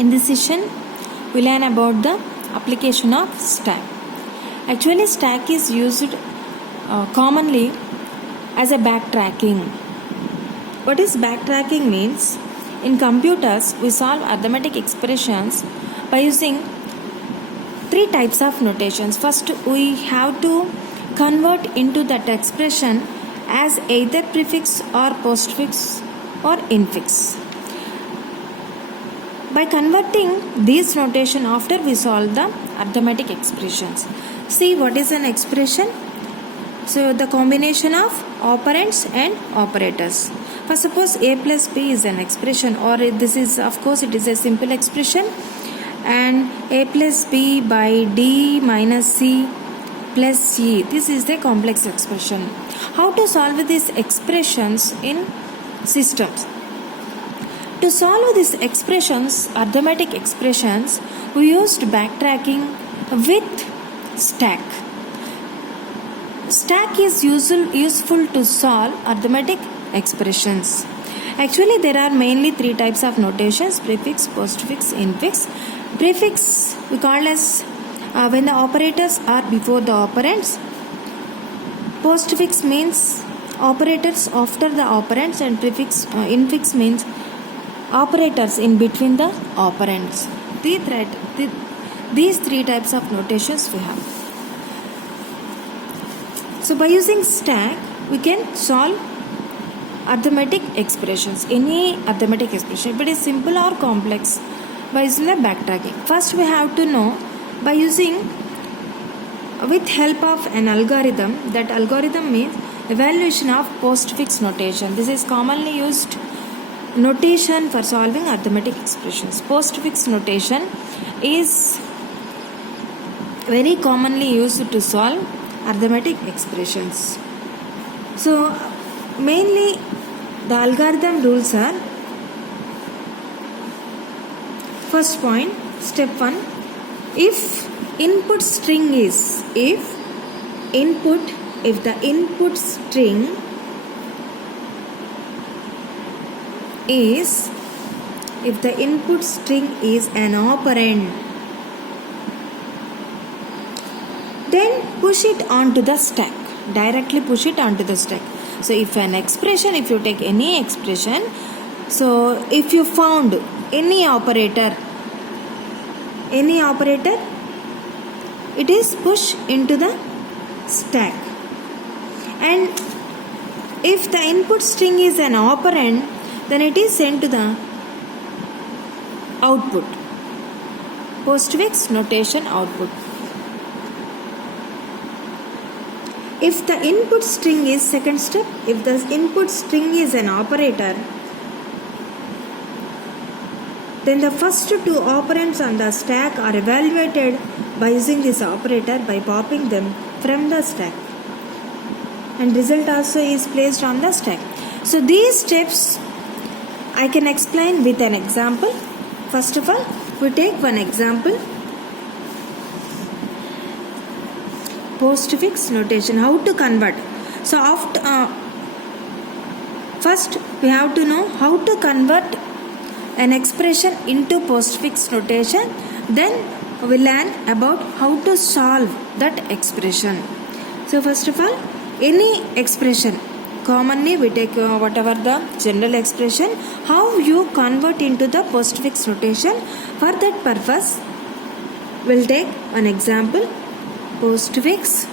In this session, we learn about the application of stack. Actually, stack is used commonly as a backtracking. What is backtracking means? In computers, we solve arithmetic expressions by using three types of notations. First, we have to convert into that expression as either prefix or postfix or infix. By converting these notation after we solve the arithmetic expressions. See what is an expression? So the combination of operands and operators. For suppose a plus b is an expression, or this is of course it is a simple expression, and a plus b by d minus c plus c. This is the complex expression. How to solve these expressions in systems? To solve these expressions, arithmetic expressions, we used backtracking with stack. Stack is useful to solve arithmetic expressions. Actually, there are mainly three types of notations: prefix, postfix, infix. Prefix we call as when the operators are before the operands. Postfix means operators after the operands, and prefix infix means operators in between the operands. These three types of notations we have. So by using stack, we can solve arithmetic expressions, any arithmetic expression, but it is simple or complex, by using the backtracking. First, we have to know by using with help of an algorithm. That algorithm means evaluation of postfix notation. This is commonly used notation for solving arithmetic expressions. Postfix notation is very commonly used to solve arithmetic expressions. So mainly the algorithm rules are: first point, step 1, if the input string is an operand, then push it onto the stack. Directly push it onto the stack. So if an expression, if you take any expression, so if you found any operator, it is pushed into the stack. And if the input string is an operand, then it is sent to the output. Postfix notation output. If the input string is, second step, if the input string is an operator, then the first two operands on the stack are evaluated by using this operator by popping them from the stack, and result also is placed on the stack. So these steps I can explain with an example. First of all, we take one example. Postfix notation, how to convert. So first we have to know how to convert an expression into postfix notation. Then we learn about how to solve that expression. So first of all, any expression, commonly we take whatever the general expression, how you convert into the postfix notation. For that purpose, we'll take an example. Postfix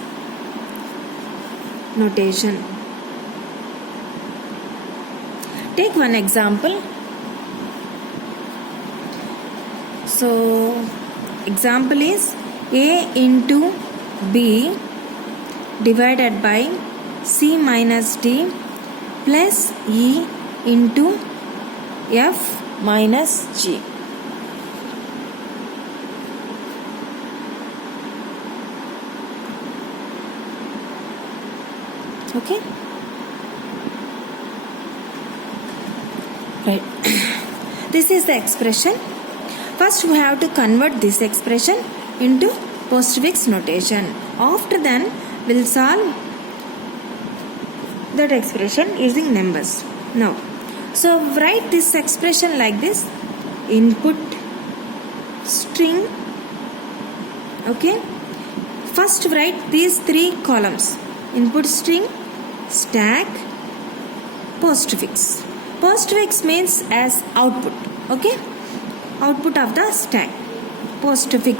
notation. Take one example. So example is a into b divided by c minus d plus e into f minus g. Okay, right. This is the expression. First we have to convert this expression into postfix notation. After then we'll solve that expression using numbers. Now, so write this expression like this: input string. Okay, first write these three columns: input string, stack, postfix. Postfix means as output. Okay, output of the stack, postfix.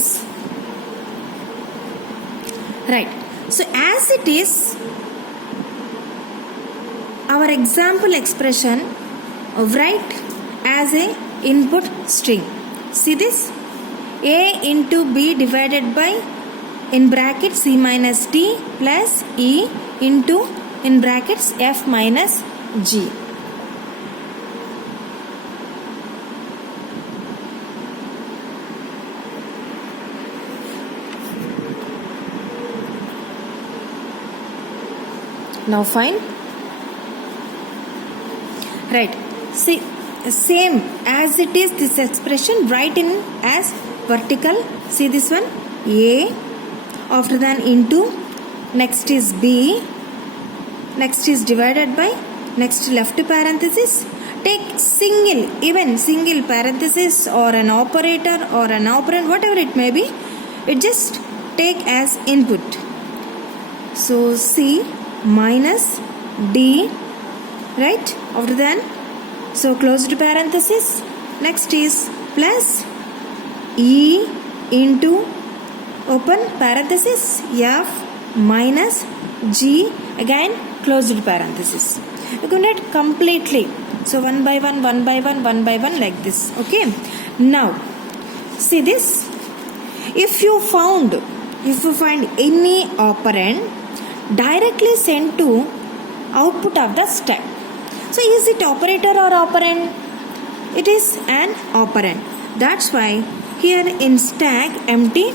Right, so as it is our example expression, write as a input string. See this, a into b divided by in brackets c minus d plus e into in brackets f minus g. Now fine. Right, see, same as it is this expression, write in as vertical. See this one, a, after that into, next is b, next is divided by, next left parenthesis. Take single, even single parenthesis or an operator or an operand, whatever it may be, it just take as input. So c minus d, right, after that, so closed parenthesis, next is plus e into open parenthesis f minus g, again closed parenthesis. You can write completely, so one by one, one by one, one by one, like this. Okay, now see this, if you find any operand, directly send to output of the stack. So is it operator or operand? It is an operand. That's why here in stack empty,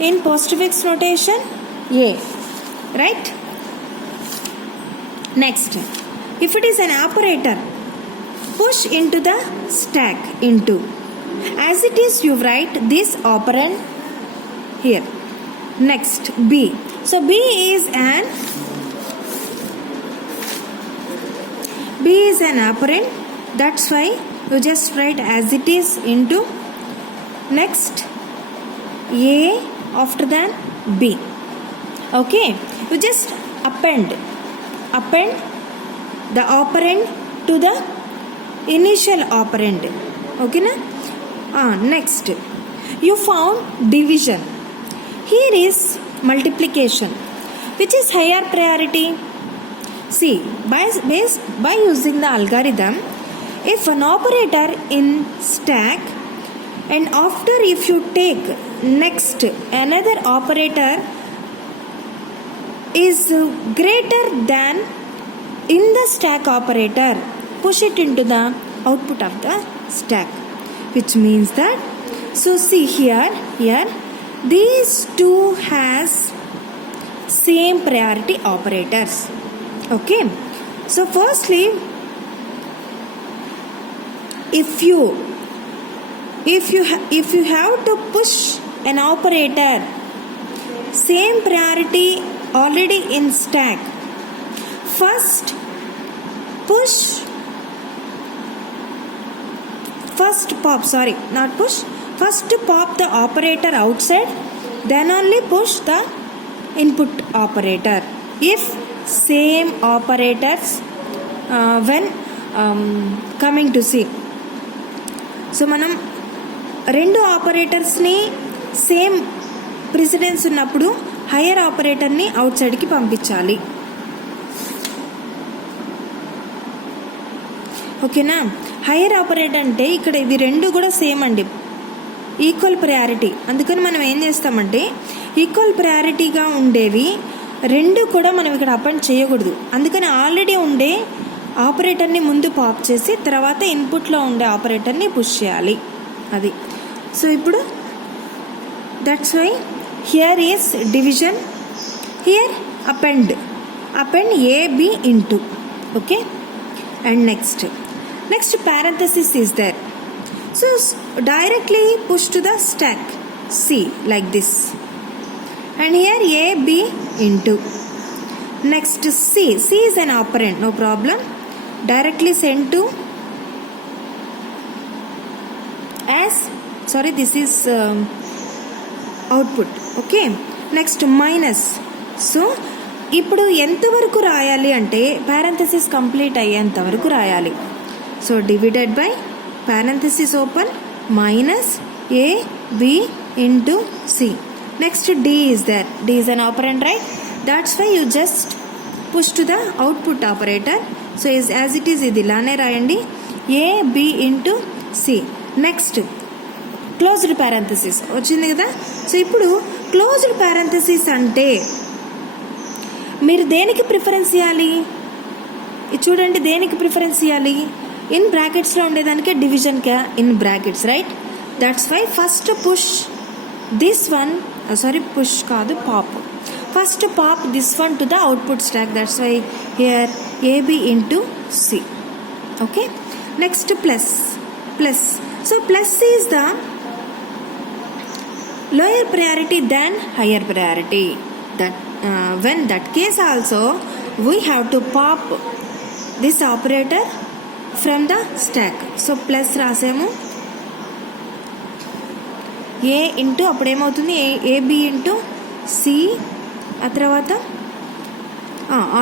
in postfix notation a, right? Next, if it is an operator, push into the stack into. As it is, you write this operand here. Next, b. So b is an operand, that's why you just write as it is into, next a, after that b. Okay, you just append the operand to the initial operand. Okay na? Next, you found division. Here is multiplication. Which is higher priority? See, by using the algorithm, if an operator in stack, and after if you take next another operator is greater than in the stack operator, push it into the output of the stack, which means that, so see here these two has same priority operators. Okay, so firstly, if you have to push an operator same priority already in stack, first pop the operator outside, then only push the input operator. If same operators when coming to see, so మనం రెండు ఆపరేటర్స్ని same precedence ఉన్నప్పుడు హయ్యర్ ఆపరేటర్ని అవుట్ సైడ్కి పంపించాలి. ఓకేనా? Higher operator అంటే ఇక్కడ ఇవి రెండు కూడా సేమ్ అండి, ఈక్వల్ ప్రయారిటీ. అందుకని మనం ఏం చేస్తామంటే ఈక్వల్ ప్రయారిటీగా ఉండేవి రెండు కూడా మనం ఇక్కడ అపాయింట్ చేయకూడదు. అందుకని ఆల్రెడీ ఉండే ఆపరేటర్ని ముందు పాప్ చేసి తర్వాత ఇన్పుట్లో ఉండే ఆపరేటర్ని పుష్ చేయాలి. అది సో ఇప్పుడు that's why here is division, here append A B into. Okay, and next parenthesis is there. So directly push to the stack C like this, and here A B into. Next C is an operand, no problem, directly send to as sorry, this is output. Okay, next minus. So ఇప్పుడు ఎంతవరకు రాయాలి అంటే parenthesis complete అయ్యేంత వరకు రాయాలి. So divided by parenthesis open minus A B into C. Next D is there. D is an operand, right? That's why you just push to the output operator. So as it is ఇది ఇలానే రాయండి, A B into C. Next closed parenthesis వచ్చింది కదా. సో ఇప్పుడు closed parenthesis అంటే మీరు దేనికి preference ఇవ్వాలి? చూడండి, దేనికి ప్రిఫరెన్స్ ఇవ్వాలి? ఇన్ బ్రాకెట్స్లో ఉండేదానికే డివిజన్కా in brackets, right? That's why first push this one, sorry push కాదు, pop. First pop this one to the output stack. That's why here A B into C. Okay, next plus. Plus. So plus is the lower priority than higher priority. That when that case also we have to pop this operator from the stack. So plus రాసాము, A into అప్పుడు ఏమవుతుంది, AB into C. ఆ తర్వాత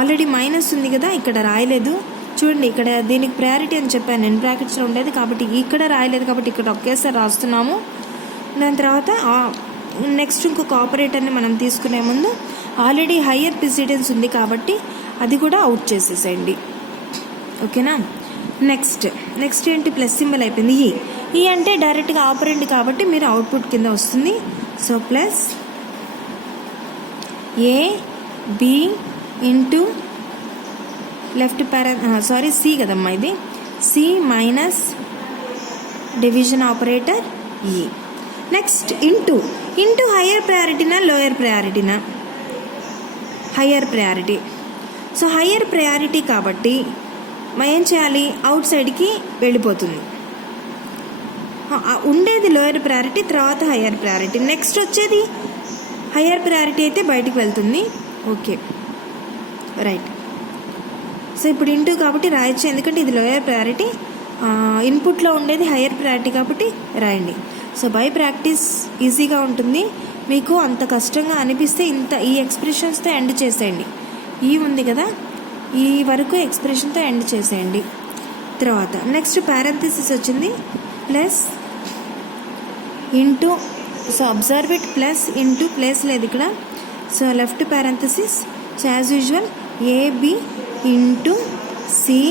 already minus ఉంది కదా, ఇక్కడ రాయలేదు చూడండి. ఇక్కడ దీనికి ప్రయారిటీ అని చెప్పాను, నేను బ్రాకెట్స్లో ఉండేది కాబట్టి ఇక్కడ రాయలేదు కాబట్టి ఇక్కడ ఒకేసారి రాస్తున్నాము. దాని తర్వాత నెక్స్ట్ ఇంకొక ఆపరేటర్ని మనం తీసుకునే ముందు ఆల్రెడీ హయ్యర్ ప్రిసిడెన్స్ ఉంది కాబట్టి అది కూడా అవుట్ చేసేసేయండి. ఓకేనా? నెక్స్ట్ ఏంటి, ప్లస్ సింబల్ అయిపోయింది. ఈ అంటే డైరెక్ట్గా ఆపరెంట్ కాబట్టి మీరు అవుట్పుట్ కింద వస్తుంది. So plus A B into left C కదమ్మా, ఇది C minus division operator E. Next into higher ప్రయారిటీనా లోయర్ ప్రయారిటీనా? Higher priority. So higher priority కాబట్టి ఏం చేయాలి, అవుట్ సైడ్కి వెళ్ళిపోతుంది. ఉండేది లోయర్ ప్రయారిటీ, తర్వాత హయ్యర్ ప్రయారిటీ. నెక్స్ట్ వచ్చేది హయ్యర్ ప్రయారిటీ అయితే బయటికి వెళ్తుంది. Okay, right. సో ఇప్పుడు ఇంటూ కాబట్టి రాయొచ్చు, ఎందుకంటే ఇది లోయర్ ప్రయారిటీ. ఇన్పుట్లో ఉండేది హయ్యర్ ప్రయారిటీ కాబట్టి రాయండి. సో బై ప్రాక్టీస్ ఈజీగా ఉంటుంది. మీకు అంత కష్టంగా అనిపిస్తే ఈ ఎక్స్ప్రెషన్స్తో ఎండ్ చేసేయండి. ఈ ఉంది కదా, ఈ వరకు ఎక్స్ప్రెషన్తో ఎండ్ చేసేయండి. తర్వాత నెక్స్ట్ పారెంథసిస్ వచ్చింది, plus into. So observe it, plus into, place లేదు ఇక్కడ. So left parenthesis. So as usual A B into C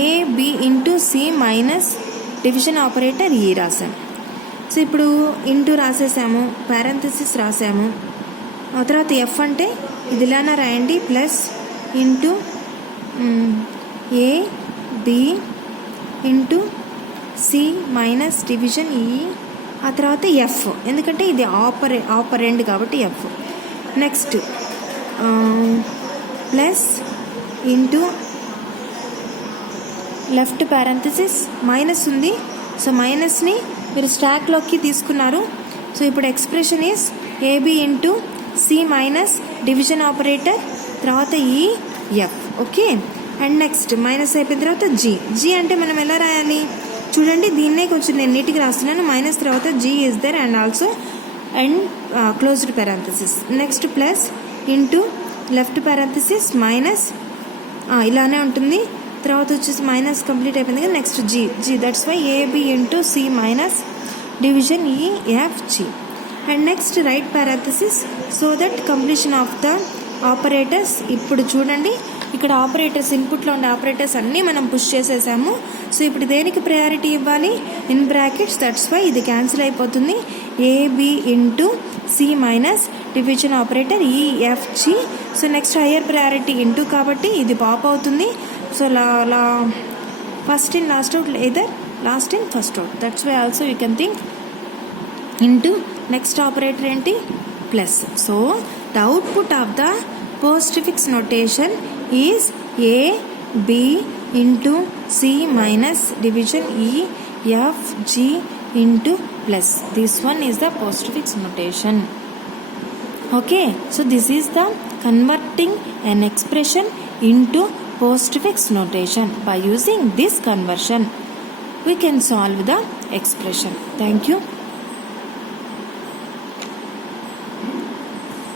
A B into C minus division operator E రాసాము. సో ఇప్పుడు ఇంటూ రాసేసాము, పారెంథసిస్ రాసాము. ఆ తర్వాత ఎఫ్ అంటే ఇది ఇలానే రాయండి, plus into A B into C minus division E. ఆ తర్వాత ఎఫ్, ఎందుకంటే ఇది ఆపరెండ్ కాబట్టి F. Next plus into left parenthesis minus ఉంది. సో మైనస్ని మీరు స్టాక్లోకి తీసుకున్నారు. సో ఇప్పుడు expression is A B into C minus division operator, తర్వాత E F. Okay, and next minus అయిపోయిన తర్వాత జీ అంటే మనం ఎలా రాయాలి చూడండి, దీన్నే కొంచెం నేను నీట్గా రాస్తున్నాను. మైనస్ తర్వాత G is there and also and closed parenthesis. Next plus into left parenthesis minus ఇలానే ఉంటుంది. తర్వాత వచ్చేసి మైనస్ కంప్లీట్ అయిపోయింది కదా, next G. That's why A B into C minus division E F G. And next right parenthesis so that completion of the operators. ఇప్పుడు చూడండి, ఇక్కడ ఆపరేటర్స్ ఇన్పుట్లో ఉండే ఆపరేటర్స్ అన్నీ మనం పుష్ చేసేసాము. సో ఇప్పుడు దేనికి ప్రయారిటీ ఇవ్వాలి, ఇన్ బ్రాకెట్స్. దట్స్ వై ఇది క్యాన్సిల్ అయిపోతుంది. A B into C minus division operator E F G. So next higher priority into కాబట్టి ఇది పాప్ అవుతుంది. So first in last out, either last in first out. That's why also you can think into next operator ఏంటి, plus. So the output of the postfix notation is A B into C minus division E F G into plus. This one is the postfix notation. Okay, so this is the converting an expression into postfix notation. By using this conversion, we can solve the expression. Thank you.